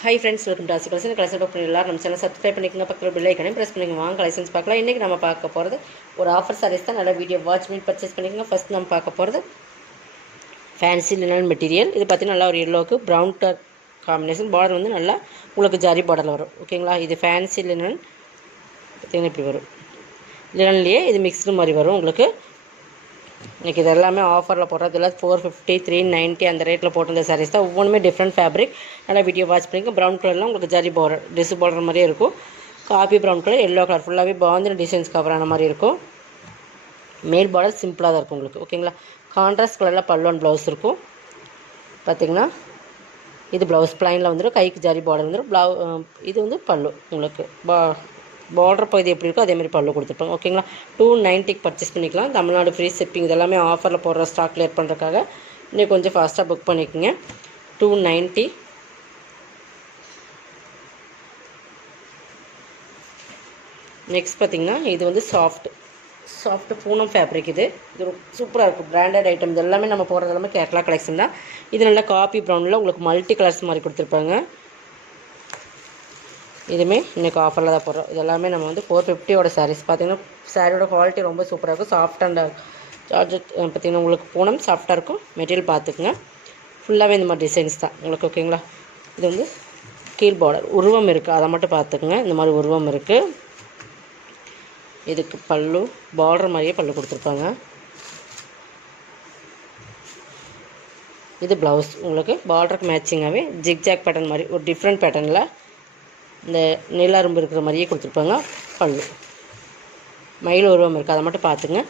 Hi friends, welcome to ஆசி collection. Collection doctor எல்லாரும் நம்ம சேனல் சப்ஸ்கிரைப் பண்ணிக்கோங்க. பக்கத்தில் பெல் ஐக்கனையும் ப்ரெஸ் பண்ணிக்கோங்க. வாங்க கலெக்ஷன்ஸ் பார்க்கலாம். இன்றைக்கி நம்ம பார்க்க போகிறது ஒரு ஆஃபர் சாரீஸ் தான். நல்லா வீடியோ வாட்ச் பண்ணி பர்ச்சேஸ் பண்ணிக்கோங்க. ஃபஸ்ட் நம்ம பார்க்க போகிறது ஃபேன்சி லினன் மெட்டீரியல். இது பார்த்தீங்கன்னா நல்லா ஒரு எல்லோவுக்கு ப்ரௌன் கலர் காம்பினேஷன். பார்டர் வந்து நல்லா உங்களுக்கு ஜாரி பார்டரில் வரும். ஓகேங்களா, இது ஃபேன்சி லினன் பார்த்தீங்கன்னா இப்படி வரும். லினன்லேயே இது மிக்ஸ்டு மாதிரி வரும் உங்களுக்கு. இன்றைக்கி இது எல்லாமே ஆஃபரில் போடுறது இல்லை. 450, 390 அந்த ரேட்டில் போட்டிருந்த சாரீஸ் தான். ஒவ்வொன்றுமே டிஃப்ரெண்ட் ஃபேப்ரிக். நல்லா வீடியோ வாட்ச் பண்ணிங்க. ப்ரௌன் கலர்லாம் உங்களுக்கு ஜரி பார்டர் டிஸ் பார்டர் மாதிரியே இருக்கும். Coffee brown colour, yellow colour ஃபுல்லாகவே பாந்தின டிசைன்ஸ் கவர் ஆன மாதிரி இருக்கும். மேல் பார்டர் சிம்பிளாக தான் இருக்கும் உங்களுக்கு. ஓகேங்களா, கான்ட்ராஸ்ட் கலரில் பல்லு அண்ட் ப்ளவுஸ் இருக்கும். பார்த்திங்கன்னா இது ப்ளவுஸ் ப்ளைனில் வந்துடும். கைக்கு ஜரி பார்டர் வந்துடும். இது வந்து பல்லு உங்களுக்கு பார்டர் பகுதி எப்படி இருக்கோ அதேமாதிரி பல்லு கொடுத்துருப்பாங்க. ஓகேங்களா, 290 பர்ச்சேஸ் பண்ணிக்கலாம். Tamil Nadu free shipping. இதெல்லாமே ஆஃபரில் போடுற ஸ்டாக் கிளியர் பண்ணுறதுக்காக இன்னும் கொஞ்சம் ஃபாஸ்ட்டாக புக் பண்ணிக்கோங்க. 290. நெக்ஸ்ட் பார்த்திங்கன்னா இது வந்து சாஃப்ட் பூனம் ஃபேப்ரிக். இது சூப்பராக இருக்கும். Branded item. இது எல்லாமே நம்ம போடுறது எல்லாமே கேரளா கலெக்ஷன் தான். இது நல்லா காப்பி ப்ரௌனில் உங்களுக்கு மல்டி கலர்ஸ் மாதிரி கொடுத்துருப்பாங்க. இதுவுமே இன்றைக்கி ஆஃபரில் தான் போடுறோம். இது எல்லாமே நம்ம வந்து 450 சாரீஸ். பார்த்திங்கன்னா சாரியோட குவாலிட்டி ரொம்ப சூப்பராக இருக்கும். சாஃப்ட் அண்ட் ஜார்ஜெட் பார்த்திங்கன்னா உங்களுக்கு பூனம் சாஃப்டாக இருக்கும். மெட்டீரியல் பார்த்துக்குங்க. ஃபுல்லாகவே இந்த மாதிரி டிசைன்ஸ் தான் உங்களுக்கு. ஓகேங்களா, இது வந்து கீழ் பார்டர் உருவம் இருக்குது, அதை மட்டும் பார்த்துக்குங்க. இந்த மாதிரி உருவம் இருக்குது. இதுக்கு பல்லு பார்டர் மாதிரியே பல்லு கொடுத்துருப்பாங்க. இது ப்ளவுஸ் உங்களுக்கு பார்டருக்கு மேட்சிங்காகவே ஜிக்ஜாக் பேட்டர்ன் மாதிரி ஒரு டிஃப்ரெண்ட் பேட்டர்னில் இந்த நிலரும்பு இருக்கிற மாதிரியே கொடுத்துருப்பாங்க. பல்லு மயில் உருவம் இருக்குது, அதை மட்டும் பார்த்துங்க.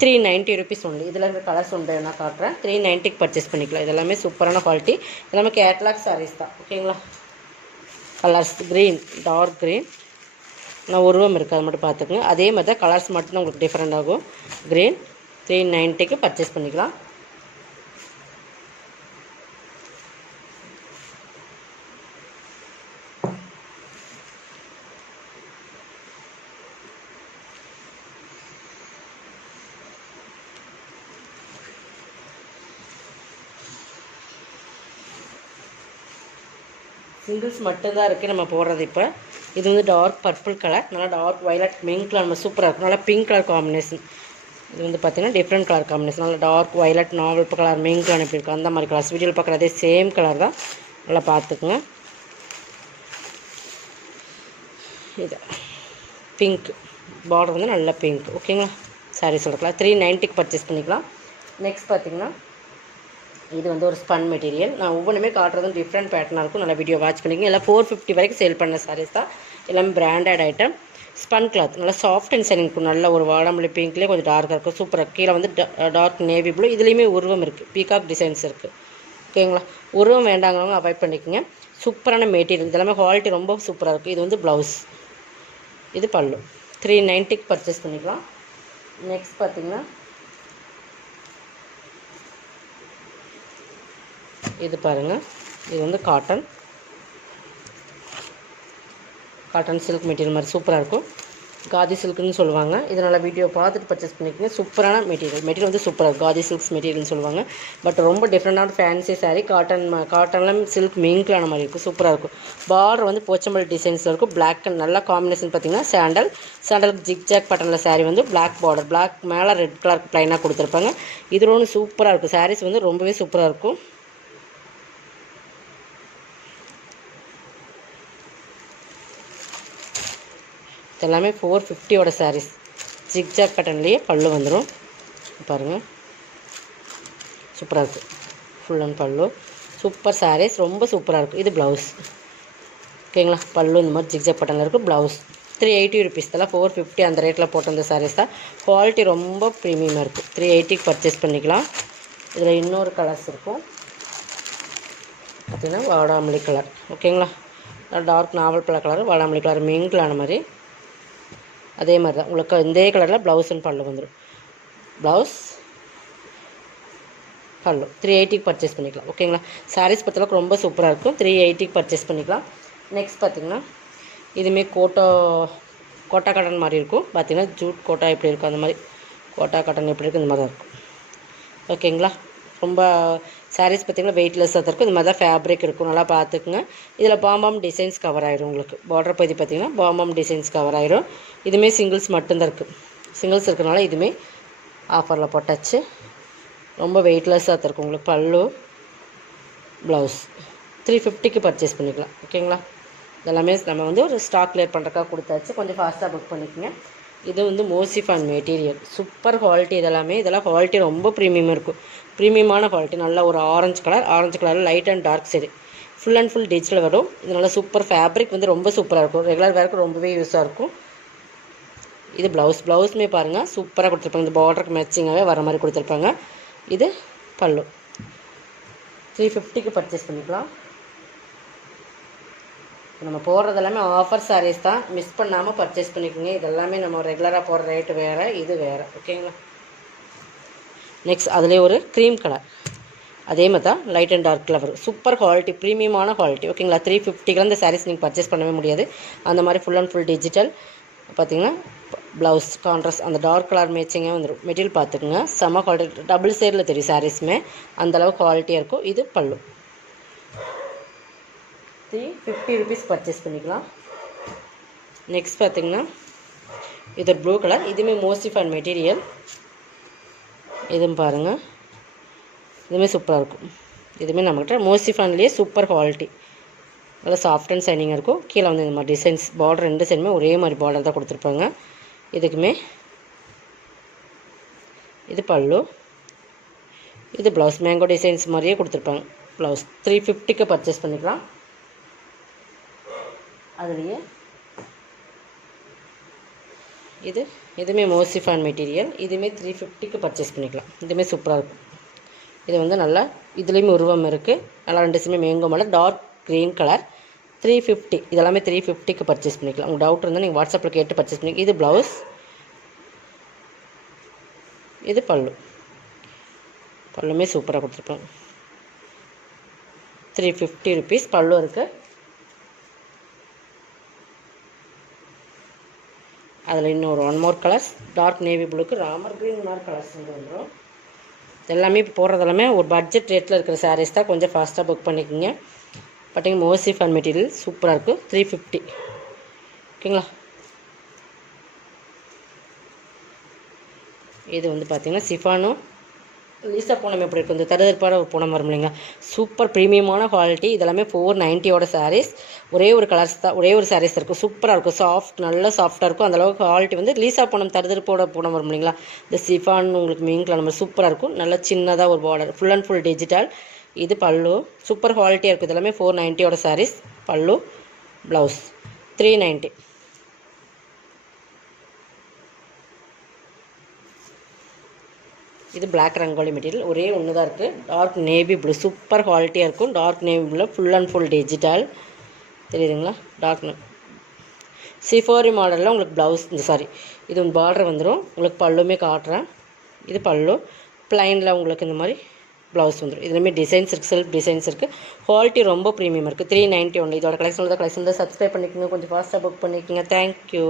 390 ருபீஸ் ஒன்லி. இதில் இருக்கிற கலர்ஸ் ஒன்று நான் காட்டுறேன். 390 பர்ச்சேஸ் பண்ணிக்கலாம். இதெல்லாமே சூப்பரான குவாலிட்டி. எல்லாமே கேட்லாக் சாரீஸ் தான். ஓகேங்களா, கலர்ஸ் க்ரீன், டார்க் க்ரீன் நான் உருவம் இருக்குது, அதை மட்டும் பார்த்துக்குங்க. அதே மாதிரி தான் கலர்ஸ் மட்டும்தான் உங்களுக்கு டிஃப்ரெண்ட் ஆகும். க்ரீன் 390 பர்ச்சேஸ் பண்ணிக்கலாம். சிங்கிள்ஸ் மட்டும்தான் இருக்குது நம்ம போடுறது இப்போ. இது வந்து டார்க் பர்பிள் கலர், நல்லா டார்க் வயலட் பிங்க் கலர் நம்ம சூப்பராக இருக்கும். நல்லா பிங்க் கலர் காம்பினேஷன். இது வந்து பார்த்திங்கன்னா டிஃப்ரெண்ட் கலர் காம்பினேஷன். நல்லா டார்க் வயலட் நாவல் கலர் மெயின் கலர் எப்படி இருக்கும் அந்த மாதிரி கலர்ஸ். வீடியோவில் பார்க்குறதே சேம் கலர் தான். நல்லா பார்த்துக்குங்க. இது பிங்க் பார்டர் வந்து நல்லா பிங்க். ஓகேங்களா, சாரீ சொல்லிக்கலாம். 390 பர்ச்சேஸ் பண்ணிக்கலாம். நெக்ஸ்ட் பார்த்திங்கன்னா இது வந்து ஒரு ஸ்பன் மெட்டீரியல். நான் ஒவ்வொன்றுமே காட்டுறதும் டிஃப்ரெண்ட் பேட்டர்னாக இருக்கும். நல்லா வீடியோ வாட்ச் பண்ணிக்கங்க. எல்லாம் 450 வரைக்கும் சேல் பண்ண சாரீஸ் தான். எல்லாமே பிராண்டட் ஐட்டம். ஸ்பன் கிளாத் நல்லா சாஃப்ட் அண்ட் சைனிங் இருக்கும். நல்ல ஒரு வாடாமல்லி பிங்க்லேயே கொஞ்சம் டார்க்காக இருக்கும். சூப்பராக. கீழே வந்து டார்க் நேவி ப்ளூ. இதுலேயுமே உருவம் இருக்குது, பீகாக் டிசைன்ஸ் இருக்குது. ஓகேங்களா, உருவம் வேண்டாங்கிறவங்க அவாய்ட் பண்ணிக்கோங்க. சூப்பரான மெட்டீரியல். இதெல்லாமே குவாலிட்டி ரொம்ப சூப்பராக இருக்குது. இது வந்து ப்ளவுஸ், இது பல்லு. 390 பர்ச்சேஸ் பண்ணிக்கலாம். நெக்ஸ்ட் பார்த்திங்கன்னா இது பாருங்கள். இது வந்து காட்டன் சில்க் மெட்டீரியல் மாதிரி சூப்பராக இருக்கும். காதி சில்க்குன்னு சொல்லுவாங்க. இதனால் வீடியோ பார்த்துட்டு பர்ச்சேஸ் பண்ணிக்கோங்க. சூப்பரான மெட்டீரியல் வந்து சூப்பராக இருக்கும். காதி சில்க்ஸ் மெட்டீரியல்னு சொல்லுவாங்க. பட் ரொம்ப டிஃப்ரெண்டான ஃபேன்சி சாரீ. காட்டனில் சில்க் மிங்க்லான மாதிரி இருக்கும். சூப்பராக இருக்கும். பார்டர் வந்து போச்சம்பள்ளி டிசைன்ஸில் இருக்கும். பிளாக் அண்ட் நல்லா காம்பினேஷன் பார்த்திங்கன்னா சாண்டலுக்கு ஜிக்ஜாக் பட்டனில் சாரீ வந்து பிளாக் பார்டர், பிளாக் மேலே ரெட் கலர் ப்ளைனாக கொடுத்துருப்பாங்க. இது ஒன்று சூப்பராக இருக்கும். சாரீஸ் வந்து ரொம்பவே சூப்பராக இருக்கும். எல்லாமே 450 சாரீஸ். ஜிக்ஜாக் பேட்டர்ன்லேயே பல்லு வந்துடும். பாருங்கள், சூப்பராக இருக்குது. ஃபுல் அண்ட் பல்லு சூப்பர் சாரீஸ், ரொம்ப சூப்பராக இருக்கும். இது ப்ளவுஸ். ஓகேங்களா, பல்லு இந்த மாதிரி ஜிக்ஜாக் பேட்டர்னில் இருக்கும். Blouse 380 rupees. இதெல்லாம் 450 அந்த ரேட்டில் போட்டிருந்த சாரீஸ் தான். குவாலிட்டி ரொம்ப ப்ரீமியமாக இருக்கும். 380 பர்ச்சேஸ் பண்ணிக்கலாம். இதில் இன்னொரு கலர்ஸ் இருக்கும் பார்த்திங்கன்னா வாடாமல்லி கலர். ஓகேங்களா, டார்க் நாவல் பழ கலர், வாடாமல்லி கலர் மிங்கிளான மாதிரி. அதே மாதிரி தான் உங்களுக்கு இதே கலரில் ப்ளவுஸ் அண்ட் பல்லு வந்துடும். ப்ளவுஸ் பல்லு 380 பர்ச்சேஸ் பண்ணிக்கலாம். ஓகேங்களா, சாரீஸ் பொறுத்தளவுக்கு ரொம்ப சூப்பராக இருக்கும். 380 பர்ச்சேஸ் பண்ணிக்கலாம். நெக்ஸ்ட் பார்த்திங்கன்னா இதுவுமே கோட்டா காட்டன் மாதிரி இருக்கும். பார்த்திங்கன்னா ஜூட் கோட்டா எப்படி இருக்கும் அந்த மாதிரி கோட்டா காட்டன் எப்படி இருக்குது இந்த மாதிரி தான் இருக்கும். ஓகேங்களா, ரொம்ப சாரீஸ் பார்த்திங்கன்னா வெயிட்லெஸ்ஸாக தான் இருக்கும். இந்த மாதிரி தான் ஃபேப்ரிக் இருக்கும், நல்லா பார்த்துக்குங்க. இதில் பாம்பாம் டிசைன்ஸ் கவர் ஆயிரும். உங்களுக்கு பார்டர் பகுதி பார்த்திங்கன்னா பாம்பாம் டிசைன்ஸ் கவர் ஆயிரும். இதுவுமே சிங்கிள்ஸ் மட்டும்தான் இருக்குது. சிங்கிள்ஸ் இருக்கிறனால இதுவுமே ஆஃபரில் போட்டாச்சு. ரொம்ப வெயிட்லெஸ்ஸாக தான் இருக்கும். உங்களுக்கு பல்லு ப்ளவுஸ் 350க்கு பர்ச்சேஸ் பண்ணிக்கலாம். ஓகேங்களா? இதெல்லாமே நம்ம வந்து ஒரு ஸ்டாக் கிளியர் பண்ணுறக்காக கொடுத்தாச்சு. கொஞ்சம் ஃபாஸ்ட்டாக புக் பண்ணிக்கோங்க. இது வந்து மோசிஃபான் மெட்டீரியல், சூப்பர் குவாலிட்டி. இதெல்லாம் குவாலிட்டி ரொம்ப ப்ரீமியமாக இருக்கும். ப்ரீமியமான குவாலிட்டி. நல்லா ஒரு ஆரஞ்சு கலரில் light and dark side full and full digital வரும். இது நல்லா சூப்பர் ஃபேப்ரிக் வந்து ரொம்ப சூப்பராக இருக்கும். ரெகுலர் வேருக்கு ரொம்பவே யூஸாக இருக்கும். இது ப்ளவுஸுமே பாருங்கள் சூப்பராக கொடுத்துருப்பாங்க. இந்த பார்டருக்கு மேட்சிங்காகவே வர மாதிரி கொடுத்துருப்பாங்க. இது பல்லு 350க்கு பர்ச்சேஸ் பண்ணிக்கலாம். நம்ம போடுறது எல்லாமே ஆஃபர் சாரீஸ் தான், மிஸ் பண்ணாமல் பர்ச்சேஸ் பண்ணிக்கோங்க. இதெல்லாமே நம்ம ரெகுலராக போடுற ரேட்டு வேறு, இது வேறு. ஓகேங்களா? நெக்ஸ்ட் அதுலேயே ஒரு க்ரீம் கலர், அதே மாதிரி தான் light and dark colour, super quality, ப்ரீமியமான குவாலிட்டி. ஓகேங்களா? 350க்கு இந்த சாரீஸ் நீங்கள் பர்ச்சேஸ் பண்ணவே முடியாது. அந்த மாதிரி ஃபுல் அண்ட் ஃபுல் டிஜிட்டல். பார்த்திங்கன்னா ப்ளவுஸ் கான்ட்ராஸ்ட் அந்த டார்க் கலர் மேட்சிங்காக வந்துடும். மெட்டீரியல் பார்த்துக்குங்க, செம்ம குவாலிட்டி. டபுள் சைடில் தெரியும் சாரீஸுமே, அந்தளவு குவாலிட்டியாக இருக்கும். இது பல்லு 350 rupees பர்ச்சேஸ் பண்ணிக்கலாம். நெக்ஸ்ட் பார்த்திங்கன்னா இது ஒரு ப்ளூ கலர், இதுவுமே மோசிஃபான் மெட்டீரியல். இதுவும் பாருங்கள், இதுவுமே சூப்பராக இருக்கும். இதுவுமே நம்மக்கிட்ட மோசிஃபான்லேயே சூப்பர் குவாலிட்டி, நல்லா சாஃப்ட் அண்ட் ஷைனிங்காக இருக்கும். கீழே வந்து இந்த மாதிரி டிசைன்ஸ் பார்டர், ரெண்டு சைடுமே ஒரே மாதிரி பார்டர் தான் கொடுத்துருப்பாங்க. இதுக்குமே இது பல்லு, இது ப்ளவுஸ் மேங்கோ டிசைன்ஸ் மாதிரியே கொடுத்துருப்பாங்க. ப்ளவுஸ் 350க்கு பர்ச்சேஸ் பண்ணிக்கலாம். அதுலேயே இதுவுமே மோசிஃபான் மெட்டீரியல், இதுவுமே 350க்கு பர்ச்சேஸ் பண்ணிக்கலாம். இதுவுமே சூப்பராக இருக்கும். இது வந்து நல்லா இதுலேயுமே உருவம் இருக்குது. நல்லா ரெண்டு சைடுமே மேங்கோ மேலே டார்க் க்ரீன் கலர் 350. இதெல்லாமே 350க்கு பர்ச்சேஸ் பண்ணிக்கலாம். உங்கள் டவுட் இருந்தால் நீங்கள் வாட்ஸ்அப்பில் கேட்டு பர்ச்சேஸ் பண்ணிக்கலாம். இது ப்ளவுஸ், இது பல்லுமே சூப்பராக கொடுத்துருப்பாங்க. 350 rupees பல்லு இருக்குது. அதில் இன்னொரு one more colours, dark navy ப்ளூக்கு ராமர் க்ரீன் மாதிரி கலர்ஸ் வந்து வந்துடும். எல்லாமே இப்போ போடுறது எல்லாமே ஒரு பட்ஜெட் ரேட்டில் இருக்கிற சாரீஸ் தான். கொஞ்சம் ஃபாஸ்ட்டாக புக் பண்ணிக்கோங்க. பார்த்தீங்கன்னா மோசிஃபான் மெட்டீரியல் சூப்பராக இருக்குது. 350. ஓகேங்களா? இது வந்து பார்த்திங்கன்னா சிஃபானும் லீசா பூனம் எப்படி இருக்கும், இந்த தருதற்பான ஒரு பூனம் வரும் இல்லைங்களா, சூப்பர் ப்ரீமியமான குவாலிட்டி. இதெல்லாமே 490 சாரீஸ். ஒரே ஒரு கலர்ஸ் தான், ஒரே ஒரு சாரீஸ் இருக்கும். சூப்பராக இருக்கும், சாஃப்ட், நல்லா சாஃப்டாக இருக்கும். அந்தளவுக்கு குவாலிட்டி வந்து லீசா பூனம் தருதற்போட பூனம் வரும் இல்லைங்களா, இந்த சிஃபான் உங்களுக்கு மீன் கலர் மாதிரி சூப்பராக இருக்கும். நல்லா சின்னதாக ஒரு border, full and full digital. இது பல்லு சூப்பர் குவாலிட்டியாக இருக்குது. இதெல்லாமே 490 சாரீஸ். பல்லு ப்ளவுஸ் 390. இது பிளாக் ரங்கோலி மெட்டீரியல், ஒரே ஒன்று தான் இருக்குது. டார்க் நேவி ப்ளூ சூப்பர் குவாலிட்டியாக இருக்கும். Dark navy blue full and full digital தெரியுதுங்களா. டார்க் சிஃபாரி மாடலில் உங்களுக்கு ப்ளவுஸ், இது பார்டர் வந்துடும். உங்களுக்கு பல்லுமே காட்டுறேன். இது பல்லு ப்ளைனில் உங்களுக்கு இந்த மாதிரி ப்ளவுஸ் வந்துடும். இதுலேயுமே டிசைன்ஸ் இருக்குது, செல்ஃப் டிசைன்ஸ் இருக்குது. குவாலிட்டி ரொம்ப ப்ரீமியம் இருக்குது. 391. இதோட கலெக்ஷன் தான். சப்ஸ்கிரைப் பண்ணிக்கோங்க, கொஞ்சம் ஃபாஸ்ட்டாக புக் பண்ணிக்கோங்க. தேங்க்யூ.